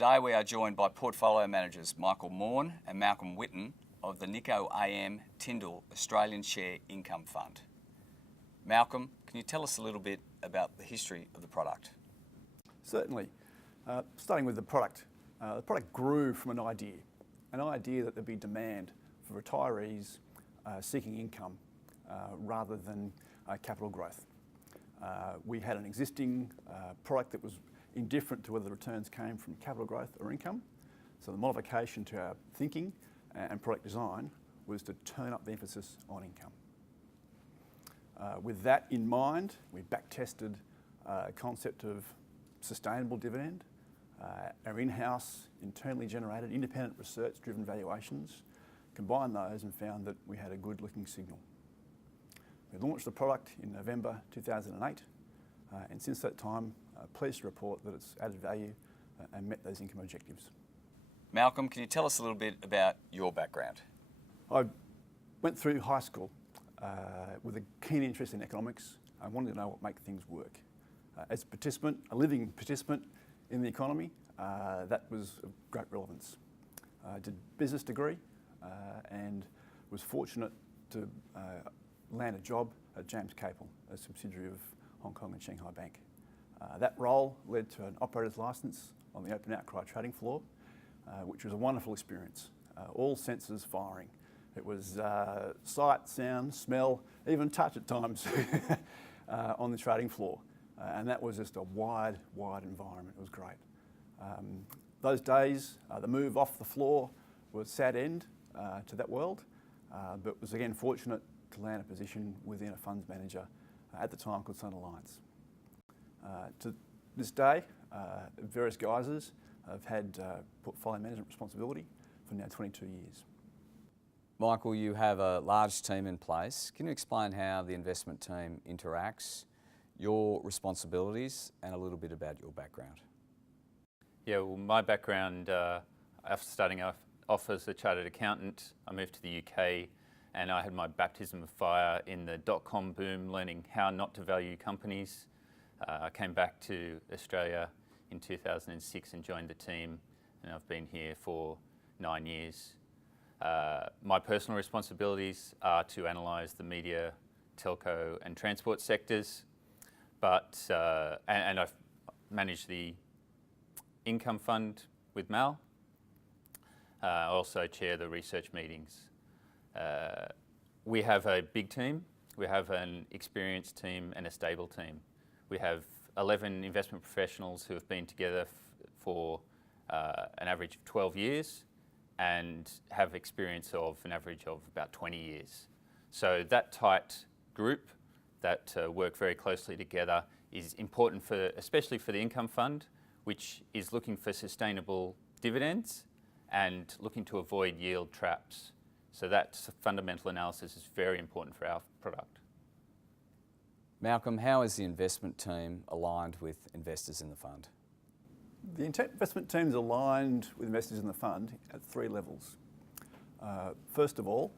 Today we are joined by portfolio managers Michael Morn and Malcolm Whitten of the Nikko AM Tyndall Australian Share Income Fund. Malcolm, can you tell us a little bit about the history of the product? Certainly. Starting with the product grew from an idea that there'd be demand for retirees seeking income rather than capital growth. We had an existing product that was indifferent to whether the returns came from capital growth or income. So the modification to our thinking and product design was to turn up the emphasis on income. With that in mind, we back-tested a concept of sustainable dividend. Our in-house, internally generated, independent research-driven valuations combined those and found that we had a good-looking signal. We launched the product in November 2008, and since that time, pleased to report that it's added value and met those income objectives. Malcolm, can you tell us a little bit about your background? I went through high school with a keen interest in economics. I wanted to know what makes things work. As a participant, a living participant in the economy, that was of great relevance. I did a business degree and was fortunate to land a job at James Capel, a subsidiary of Hong Kong and Shanghai Bank. That role led to an operator's licence on the open outcry trading floor, which was a wonderful experience. All senses firing. It was sight, sound, smell, even touch at times on the trading floor. And that was just a wide environment. It was great. Those days, the move off the floor was a sad end to that world, but was again fortunate to land a position within a funds manager at the time called Sun Alliance. To this day, various guises have had portfolio management responsibility for now 22 years. Michael, you have a large team in place. Can you explain how the investment team interacts, your responsibilities, and a little bit about your background? Yeah, well, my background, after starting off as a chartered accountant, I moved to the UK and I had my baptism of fire in the dot-com boom, learning how not to value companies. I came back to Australia in 2006 and joined the team, and I've been here for 9 years. My personal responsibilities are to analyse the media, telco and transport sectors, and I've managed the income fund with Mal. I also chair the research meetings. We have a big team. We have an experienced team and a stable team. We have 11 investment professionals who have been together for an average of 12 years and have experience of an average of about 20 years. So that tight group that work very closely together is important especially for the income fund, which is looking for sustainable dividends and looking to avoid yield traps. So that fundamental analysis is very important for our product. Malcolm, how is the investment team aligned with investors in the fund? The investment team is aligned with investors in the fund at 3 levels. First of all,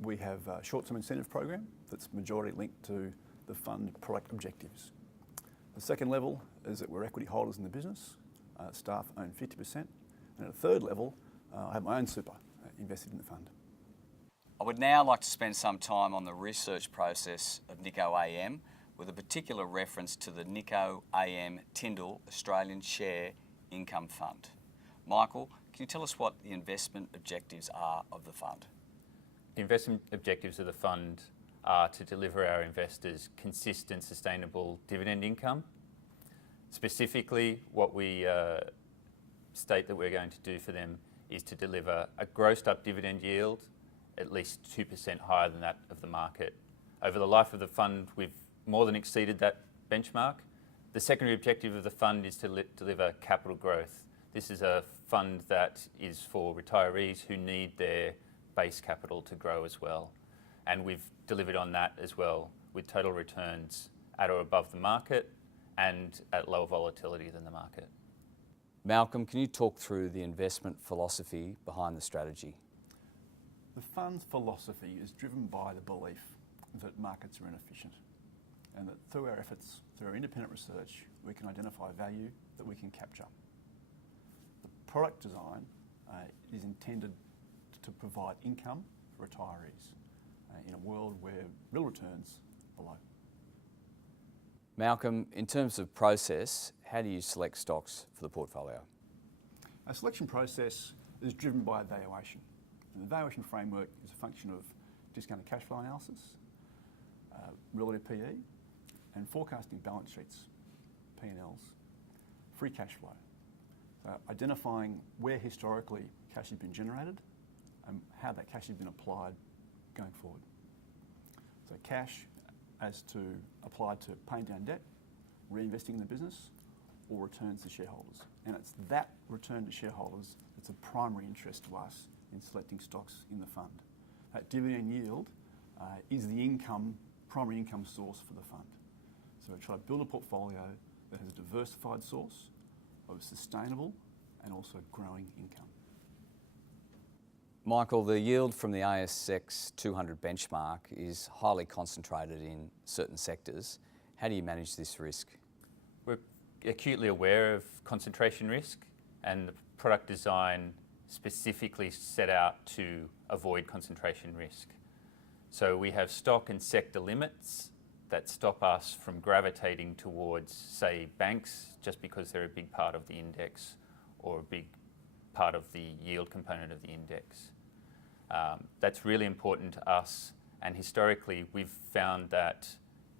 we have a short-term incentive program that's majority linked to the fund product objectives. The second level is that we're equity holders in the business. Staff own 50%. And at a third level, I have my own super invested in the fund. I would now like to spend some time on the research process of Nikko AM with a particular reference to the Nikko AM Tyndall Australian Share Income Fund. Michael, can you tell us what the investment objectives are of the fund? The investment objectives of the fund are to deliver our investors consistent, sustainable dividend income. Specifically, what we state that we're going to do for them is to deliver a grossed up dividend yield at least 2% higher than that of the market. Over the life of the fund, we've more than exceeded that benchmark. The secondary objective of the fund is to deliver capital growth. This is a fund that is for retirees who need their base capital to grow as well. And we've delivered on that as well, with total returns at or above the market and at lower volatility than the market. Malcolm, can you talk through the investment philosophy behind the strategy? The fund's philosophy is driven by the belief that markets are inefficient and that through our efforts, through our independent research, we can identify value that we can capture. product design is intended to provide income for retirees in a world where real returns are low. Malcolm, in terms of process, how do you select stocks for the portfolio? Our selection process is driven by evaluation. And the valuation framework is a function of discounted cash flow analysis, relative PE, and forecasting balance sheets, P&Ls, free cash flow. So identifying where historically cash has been generated and how that cash has been applied going forward. So cash as to applied to paying down debt, reinvesting in the business, or returns to shareholders. And it's that return to shareholders that's of primary interest to us in selecting stocks in the fund. That dividend yield is the primary income source for the fund. So we try to build a portfolio that has a diversified source of sustainable and also growing income. Michael, the yield from the ASX 200 benchmark is highly concentrated in certain sectors. How do you manage this risk? We're acutely aware of concentration risk, and the product design specifically set out to avoid concentration risk. So we have stock and sector limits that stop us from gravitating towards, say, banks just because they're a big part of the index or a big part of the yield component of the index. That's really important to us, and historically we've found that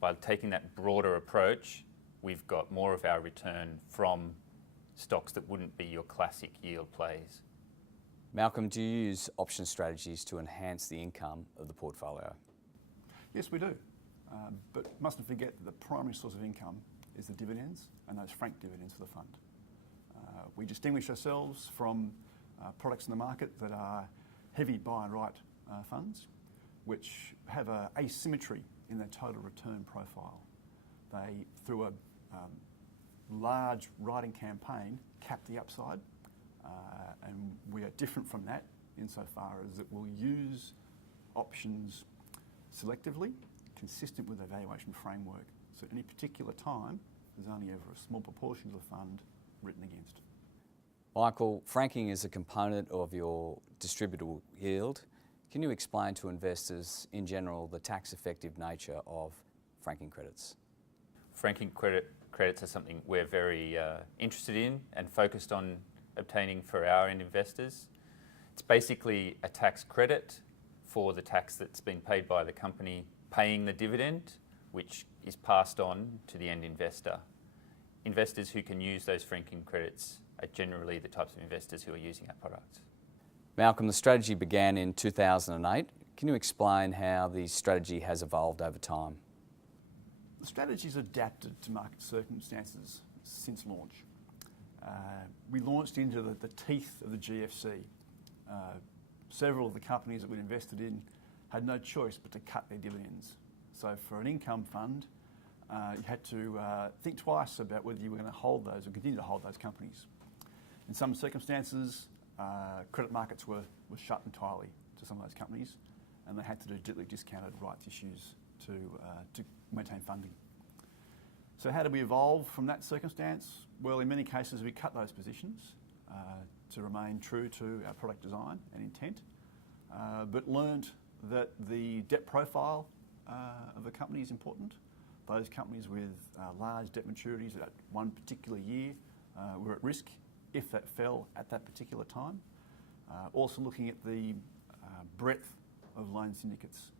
by taking that broader approach, we've got more of our return from stocks that wouldn't be your classic yield plays. Malcolm, do you use option strategies to enhance the income of the portfolio? Yes, we do. But mustn't forget that the primary source of income is the dividends and those franked dividends for the fund. We distinguish ourselves from products in the market that are heavy buy and write funds, which have an asymmetry in their total return profile. They, through a large writing campaign, cap the upside, and we are different from that insofar as that we'll use options selectively, consistent with the valuation framework. So at any particular time, there's only ever a small proportion of the fund written against. Michael, franking is a component of your distributable yield. Can you explain to investors in general the tax-effective nature of franking credits? Franking credits are something we're very interested in and focused on obtaining for our end investors. It's basically a tax credit for the tax that's been paid by the company paying the dividend, which is passed on to the end investor. Investors who can use those franking credits are generally the types of investors who are using our products. Malcolm, the strategy began in 2008. Can you explain how the strategy has evolved over time? The strategy's adapted to market circumstances since launch. We launched into the teeth of the GFC. Several of the companies that we invested in had no choice but to cut their dividends. So for an income fund, you had to think twice about whether you were going to hold those or continue to hold those companies. In some circumstances, credit markets were shut entirely to some of those companies, and they had to do deeply discounted rights issues to maintain funding. So how did we evolve from that circumstance? Well, in many cases we cut those positions to remain true to our product design and intent, but learned that the debt profile of a company is important. Those companies with large debt maturities at one particular year were at risk if that fell at that particular time. Also looking at the breadth of loan syndicates.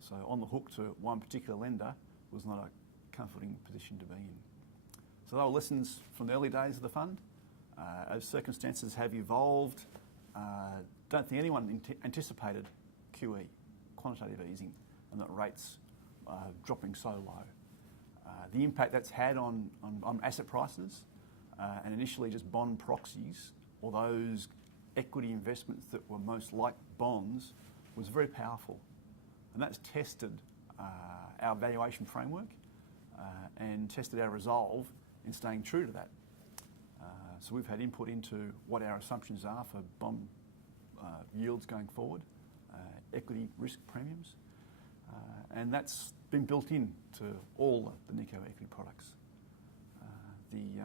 So on the hook to one particular lender was not a comforting position to be in. So they were lessons from the early days of the fund. As circumstances have evolved, don't think anyone anticipated QE, quantitative easing, and that rates dropping so low. The impact that's had on asset prices and initially just bond proxies, or those equity investments that were most like bonds, was very powerful. And that's tested our valuation framework and tested our resolve in staying true to that. So we've had input into what our assumptions are for bond yields going forward, equity risk premiums, and that's been built in to all the Nikko equity products. The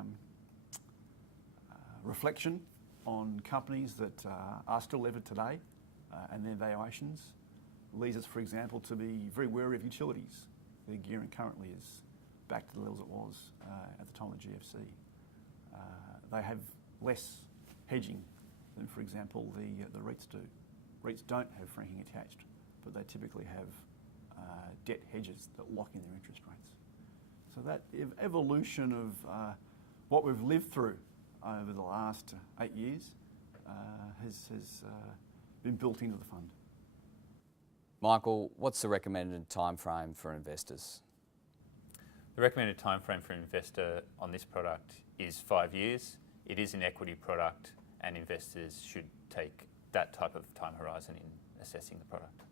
reflection on companies that are still levered today and their valuations leads us, for example, to be very wary of utilities. Their gearing currently is back to the levels it was at the time of the GFC. They have less hedging than, for example, the REITs do. REITs don't have franking attached, but they typically have debt hedges that lock in their interest rates. So that evolution of what we've lived through over the last 8 years has been built into the fund. Michael, what's the recommended time frame for investors? The recommended time frame for an investor on this product is 5 years. It is an equity product, and investors should take that type of time horizon in assessing the product.